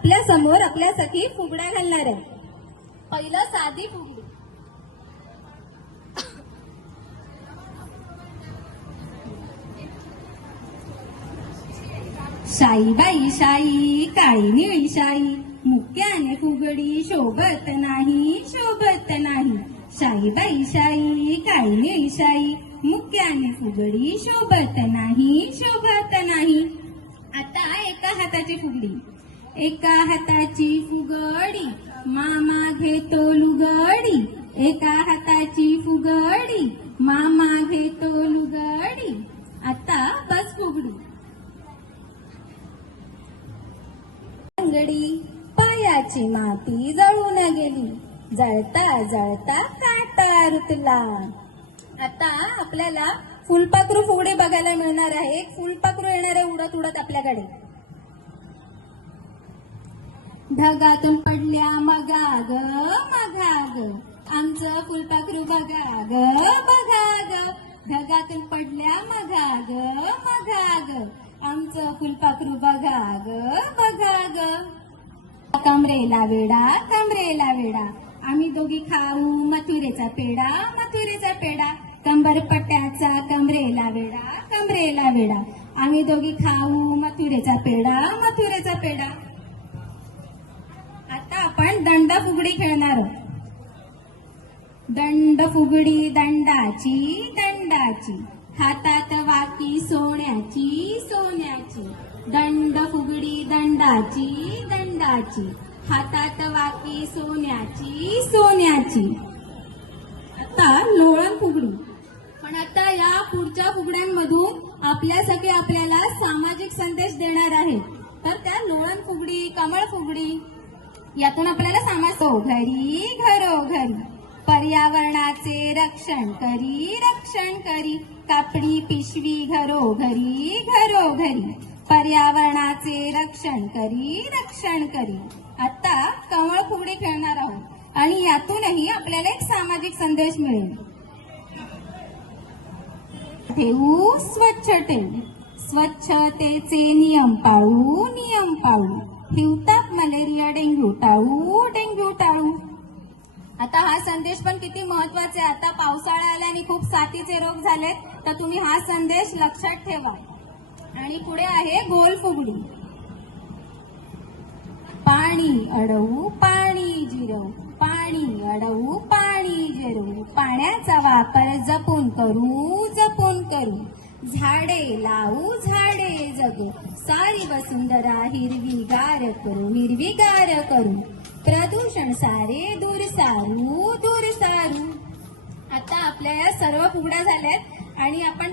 आपल्या समोर आपल्या सखी फुगड्या घालणार आहे. पहिलं साधी फुगडी. शाई बाई शाई काळी निळी शाई मुक्याने फुगडी शोभत नाही शोभत नाही. शाई बाई शाई काळी निळी शाई मुक्याने फुगडी शोभत नाही शोभत नाही. आता एका हाताची फुगडी. एका हाताची फुगडी मामा घेतो लुगडी. एका हाताची फुगडी मामा घेतो लुगडी. आता बस फुगडी. अंगडी पायाची माती जळून गेली जळता जळता काटा रुतला. आता आपल्याला फुलपाखरू फुगडी बघायला मिळणार आहे. एक फुलपाखरू येणार आहे उडत उडत आपल्याकडे. ढगातून पडल्या मगाग मगाग आमचं फुलपाखरू बघा ग बघा ग. ढगातून पडल्या मगाग मगाग आमचं फुलपाखरू बघा ग बघा ग. कमरेला वेडा कमरेला वेडा आम्ही दोघी खाऊ मथुरेचा पेडा मथुरेचा पेडा. कंबरपट्ट्याचा कमरेला वेडा कमरेला वेडा आम्ही दोघी खाऊ मथुरेचा पेडा मथुरेचा पेडा. आता आपण दंड फुगडी खेळणार आहोत. दंड फुगडी दंडाची दंडाची हातात वाकी सोन्याची सोन्याची. दंड फुगडी दंडाची दंडाची हातात वाकी सोन्याची सोन्याची. आता लोळण फुगडी. पण आता या पुढच्या फुगड्यांमधून आपल्यासाठी आपल्याला सामाजिक संदेश देणार आहेत. तर त्या लोळण फुगडी कमळ फुगडी यातून आपल्याला समाज घरी घरोघरी पर्यावरणाचे रक्षण करी कापडी पिशवी घरोघरी घरोघरी पर्यावरणाचे रक्षण करी. आता कमळ फुगडी खेळणार आहोत आणि यातूनही आपल्याला एक सामाजिक संदेश मिळेल. ठेवू स्वच्छ ठेवू स्वच्छतेचे नियम पाळू हिवताप मलेरिया डेंग्यू टाळू. आता हा संदेश पण किती महत्वाचा आहे. आता पावसाळा आला आणि खूप साथीचे रोग झालेत तर तुम्ही हा संदेश लक्षात ठेवा. आणि पुढे आहे गोल फुगडी. पाणी अडवू पाणी जिरवू पाणी अडवू पाणी जिरवू पाण्याचा वापर जपून करू झाडे लावू झाडे जगू सारी वसुंधरा हिरवीगार करू प्रदूषण सारे दूर सारू. आता आपल्या या सर्व फुगड्या झाल्यात आणि आपण